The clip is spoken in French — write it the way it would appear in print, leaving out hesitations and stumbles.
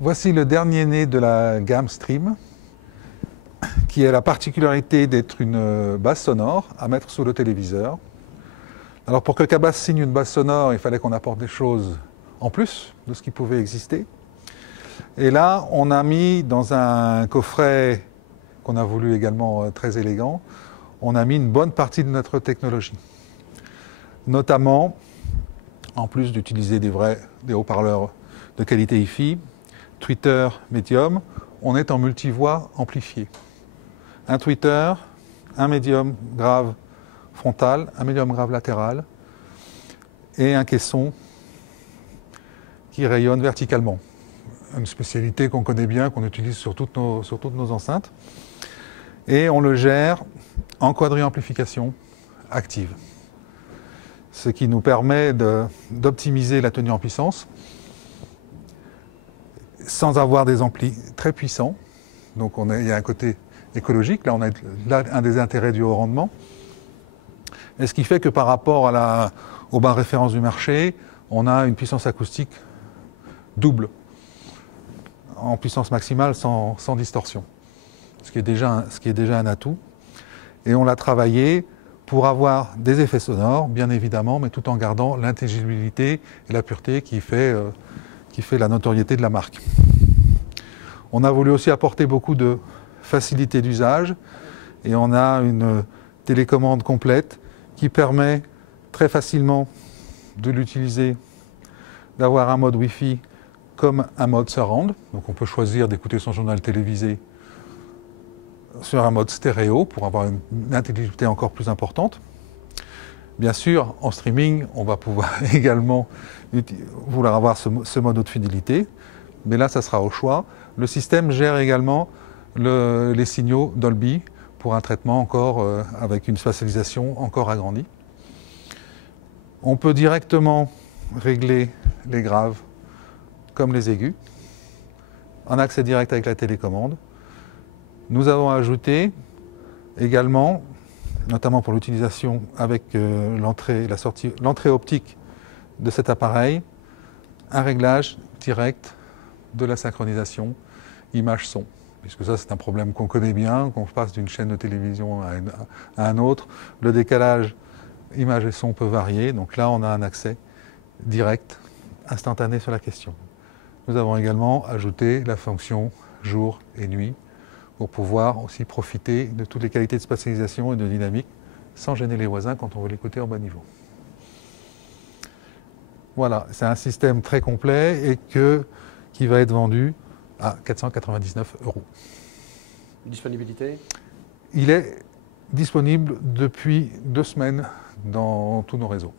Voici le dernier né de la gamme Stream, qui a la particularité d'être une base sonore à mettre sous le téléviseur. Alors pour que Cabas signe une base sonore, il fallait qu'on apporte des choses en plus de ce qui pouvait exister. Et là, on a mis dans un coffret qu'on a voulu également très élégant, on a mis une bonne partie de notre technologie. Notamment, en plus d'utiliser des haut-parleurs de qualité hi-fi, tweeter médium, on est en multivoix amplifié. Un tweeter, un médium grave frontal, un médium grave latéral et un caisson qui rayonne verticalement. Une spécialité qu'on connaît bien, qu'on utilise sur toutes nos enceintes. Et on le gère en quadri-amplification active. Ce qui nous permet d'optimiser la tenue en puissance sans avoir des amplis très puissants. Donc il y a un côté écologique, là on a un des intérêts du haut rendement. Et ce qui fait que par rapport aux barres références du marché, on a une puissance acoustique double, en puissance maximale sans distorsion, ce qui est déjà un atout. Et on l'a travaillé pour avoir des effets sonores, bien évidemment, mais tout en gardant l'intelligibilité et la pureté qui fait la notoriété de la marque. On a voulu aussi apporter beaucoup de facilité d'usage et on a une télécommande complète qui permet très facilement de l'utiliser, d'avoir un mode Wi-Fi comme un mode surround. Donc on peut choisir d'écouter son journal télévisé sur un mode stéréo pour avoir une intelligibilité encore plus importante. Bien sûr, en streaming, on va pouvoir également vouloir avoir ce mode haute fidélité, mais là, ça sera au choix. Le système gère également les signaux Dolby pour un traitement encore avec une spatialisation encore agrandie. On peut directement régler les graves comme les aigus, en accès direct avec la télécommande. Nous avons ajouté également, notamment pour l'utilisation avec l'entrée optique de cet appareil, un réglage direct de la synchronisation image-son. Puisque ça, c'est un problème qu'on connaît bien, qu'on passe d'une chaîne de télévision à un autre. Le décalage image et son peut varier, donc là, on a un accès direct, instantané sur la question. Nous avons également ajouté la fonction jour et nuit pour pouvoir aussi profiter de toutes les qualités de spatialisation et de dynamique sans gêner les voisins quand on veut l'écouter en bas niveau. Voilà, c'est un système très complet et qui va être vendu à 499 €. Disponibilité? Il est disponible depuis 2 semaines dans tous nos réseaux.